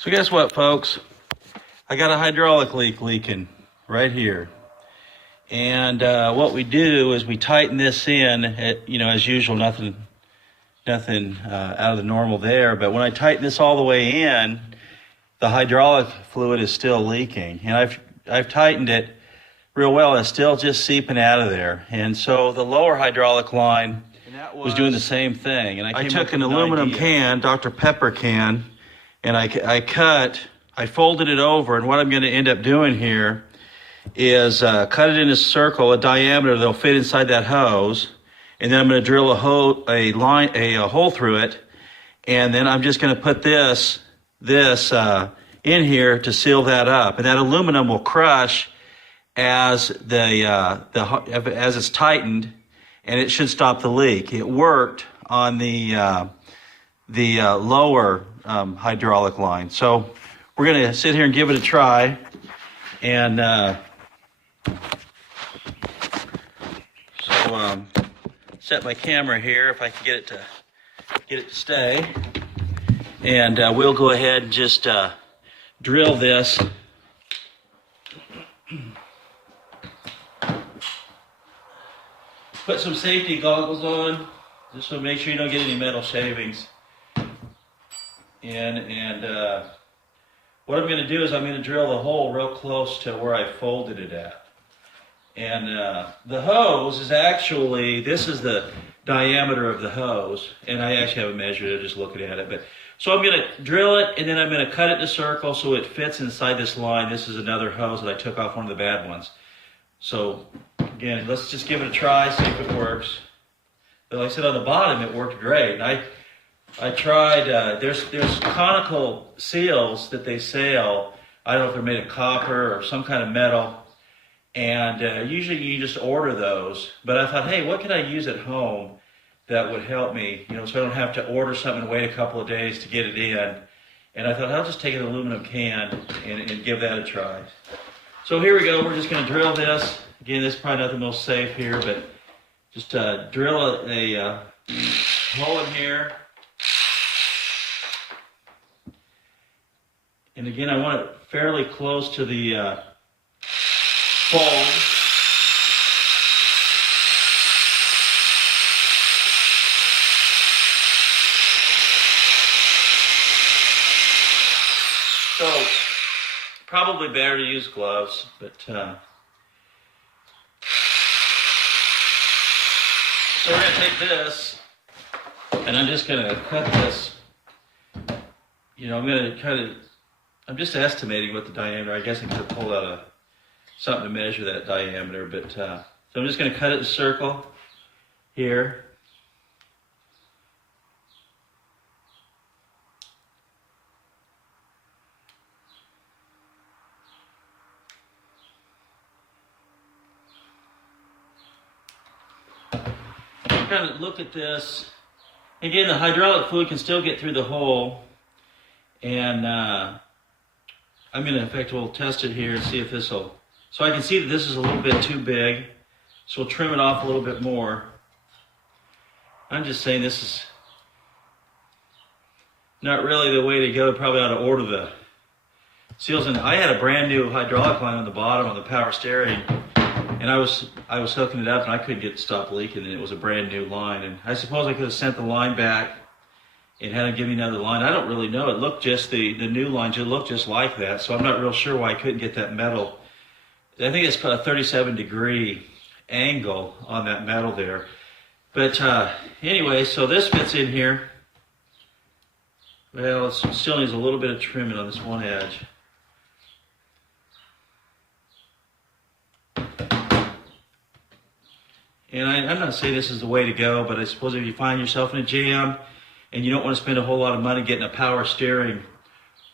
So guess what, folks? I got a hydraulic leak leaking right here. And what we do is we tighten this in, as usual, nothing out of the normal there. But when I tighten this all the way in, the hydraulic fluid is still leaking. And I've tightened it real well. It's still just seeping out of there. And so the lower hydraulic line was doing the same thing. And I took an aluminum can, Dr. Pepper can, and I folded it over. And what I'm going to end up doing here is cut it in a circle, a diameter that'll fit inside that hose. And then I'm going to drill a hole through it. And then I'm just going to put this in here to seal that up. And that aluminum will crush as it's tightened, and it should stop the leak. It worked on the lower hydraulic line. So we're going to sit here and give it a try. And set my camera here if I can get it to stay. And we'll go ahead and just drill this. Put some safety goggles on, just to make sure you don't get any metal shavings. And what I'm going to do is I'm going to drill the hole real close to where I folded it at. And the hose is actually, this is the diameter of the hose, and I actually haven't measured it, just looking at it. So I'm going to drill it, and then I'm going to cut it in a circle so it fits inside this line. This is another hose that I took off one of the bad ones. So again, let's just give it a try, see if it works. But like I said, on the bottom, it worked great. And I tried, there's conical seals that they sell. I don't know if they're made of copper or some kind of metal. And usually you just order those. But I thought, hey, what can I use at home that would help me, so I don't have to order something and wait a couple of days to get it in. And I thought, I'll just take an aluminum can and give that a try. So here we go. We're just going to drill this. Again, this is probably not the most safe here, but just drill a hole in here. And again, I want it fairly close to the fold. So, probably better to use gloves, but so we're going to take this, and I'm just going to cut this. I'm just estimating what the diameter. I guess I could have pulled out something to measure that diameter, but so I'm just going to cut it in a circle here. Kind of look at this. Again, the hydraulic fluid can still get through the hole, and I'm going to, in fact, we'll test it here and see if this will. So I can see that this is a little bit too big, so we'll trim it off a little bit more. I'm just saying this is not really the way to go. Probably ought to order the seals. And I had a brand new hydraulic line on the bottom of the power steering, and I was hooking it up, and I couldn't get it to stop leaking, and it was a brand new line. And I suppose I could have sent the line back and had them give me another line. I don't really know. It looked just, the new line just looked just like that, so I'm not real sure why I couldn't get that metal. I think it's a 37-degree angle on that metal there. But anyway, so this fits in here. Well, it still needs a little bit of trimming on this one edge. And I'm not saying this is the way to go, but I suppose if you find yourself in a jam and you don't want to spend a whole lot of money getting a power steering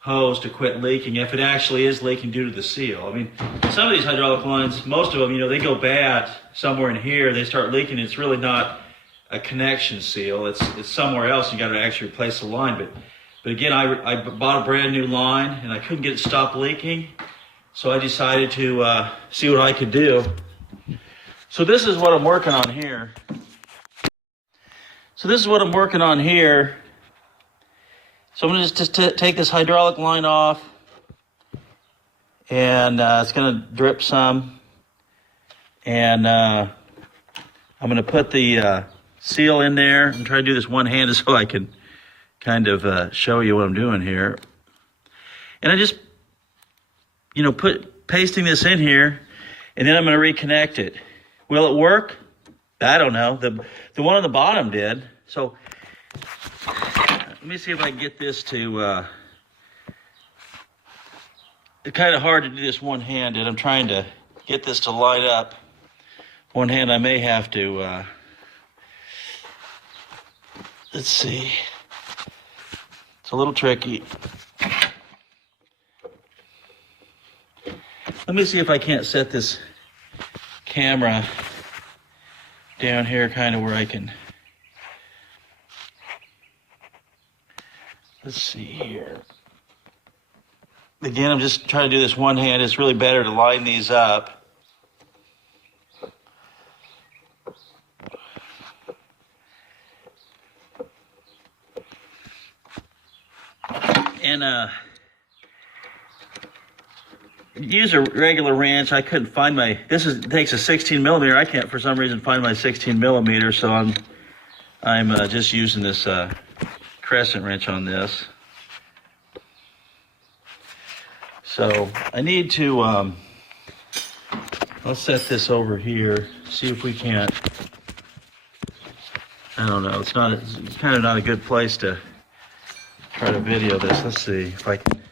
hose to quit leaking, if it actually is leaking due to the seal. I mean, some of these hydraulic lines, most of them, they go bad somewhere in here, they start leaking, it's really not a connection seal, it's somewhere else, you got to actually replace the line. But again, I bought a brand new line, and I couldn't get it to stop leaking, so I decided to see what I could do. So this is what I'm working on here. So I'm going to just take this hydraulic line off, and it's going to drip some. And I'm going to put the seal in there and try to do this one-handed so I can kind of show you what I'm doing here. And I just, pasting this in here, and then I'm going to reconnect it. Will it work? I don't know. The one on the bottom did. So let me see if I can get this to, it's kind of hard to do this one-handed. I'm trying to get this to line up. One hand I may have to, let's see. It's a little tricky. Let me see if I can't set this camera down here kind of where I can. Let's see here. Again, I'm just trying to do this one hand. It's really better to line these up. And use a regular wrench. I couldn't find it takes a 16 millimeter. I can't for some reason find my 16 millimeter, so I'm just using this crescent wrench on this. So I need to let's set this over here, see if we can't. I don't know, it's kind of not a good place to try to video this. Let's see if I can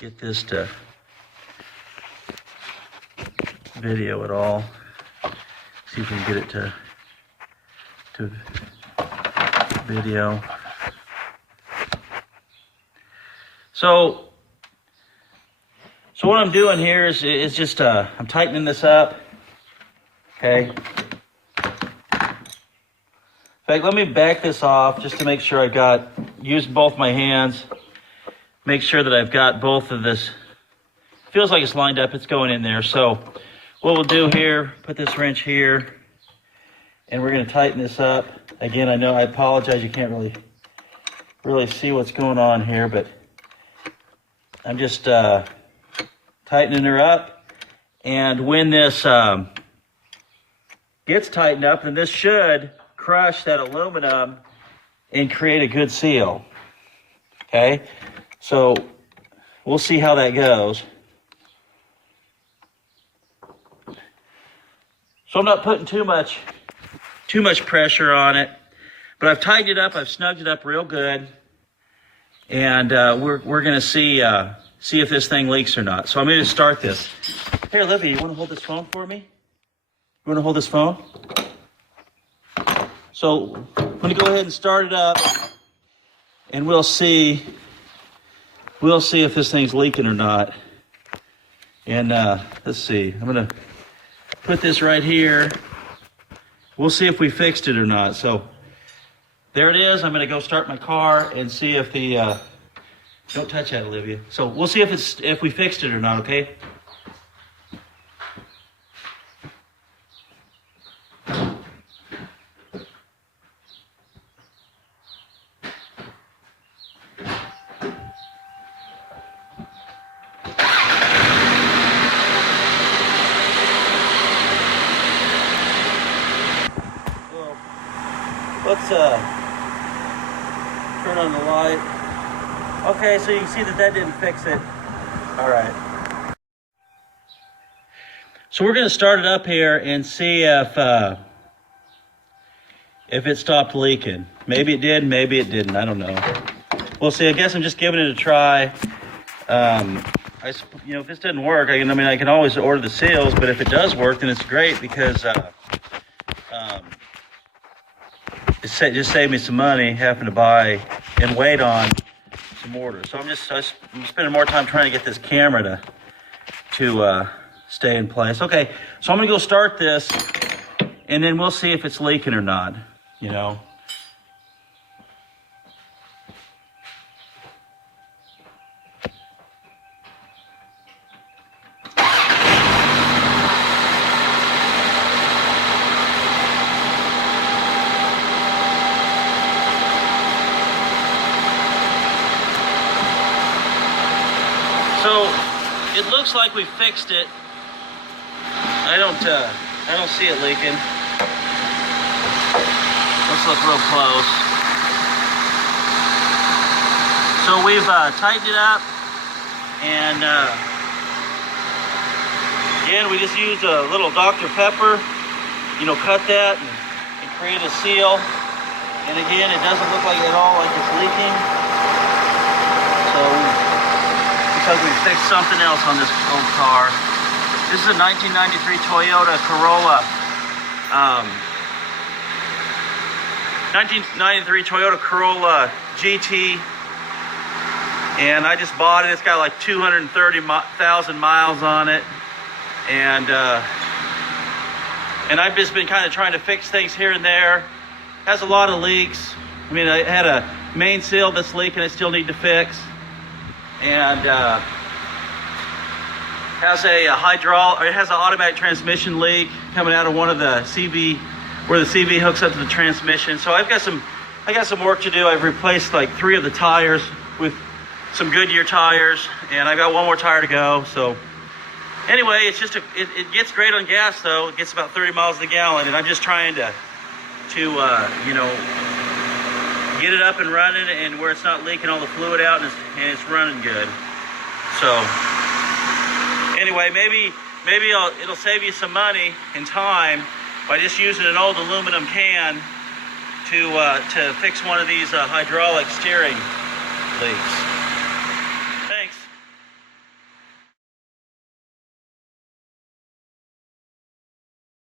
get this to video at all. See if we can get it to video. So what I'm doing here is just I'm tightening this up. Okay. In fact, let me back this off just to make sure I use both my hands. Make sure that I've got both of this. Feels like it's lined up. It's going in there. So what we'll do here, put this wrench here, and we're going to tighten this up. Again, I apologize. You can't really see what's going on here, but I'm just tightening her up. And when this gets tightened up, then this should crush that aluminum and create a good seal. Okay, so we'll see how that goes. So I'm not putting too much pressure on it, but I've tightened it up. I've snugged it up real good, and we're going to see if this thing leaks or not. So I'm going to start this. Hey, Olivia, you want to hold this phone for me? You want to hold this phone? So I'm going to go ahead and start it up, and we'll see if this thing's leaking or not. And let's see. I'm going to put this right here. We'll see if we fixed it or not. So there it is. I'm going to go start my car and see if the don't touch that, Olivia. So we'll see if we fixed it or not, okay? Let's turn on the light. Okay, so you can see that didn't fix it. All right. So we're going to start it up here and see if it stopped leaking. Maybe it did, maybe it didn't. I don't know. We'll see. I guess I'm just giving it a try. If this doesn't work, I can always order the seals, but if it does work, then it's great because it just saved me some money having to buy and wait on some orders. So I'm spending more time trying to get this camera to stay in place. Okay, so I'm gonna go start this, and then we'll see if it's leaking or not. So it looks like we fixed it. I don't see it leaking. Let's look real close. So we've tightened it up, and again, we just used a little Dr. Pepper, cut that and create a seal. And again, it doesn't look like at all like it's leaking. So, because we fixed something else on this old car. This is a 1993 Toyota Corolla. 1993 Toyota Corolla GT. And I just bought it. It's got like 230,000 miles on it. And I've just been kind of trying to fix things here and there. Has a lot of leaks. I mean, I had a main seal that's leaking I still need to fix. And has a it has an automatic transmission leak coming out of one of the CV, where the CV hooks up to the transmission. So I got some work to do. I've replaced like 3 of the tires with some Goodyear tires, and I got 1 more tire to go. So anyway, it's just it gets great on gas though. It gets about 30 miles a gallon, and I'm just trying to get it up and running, and where it's not leaking all the fluid out, and it's running good. So anyway, maybe it'll save you some money and time by just using an old aluminum can to fix one of these hydraulic steering leaks.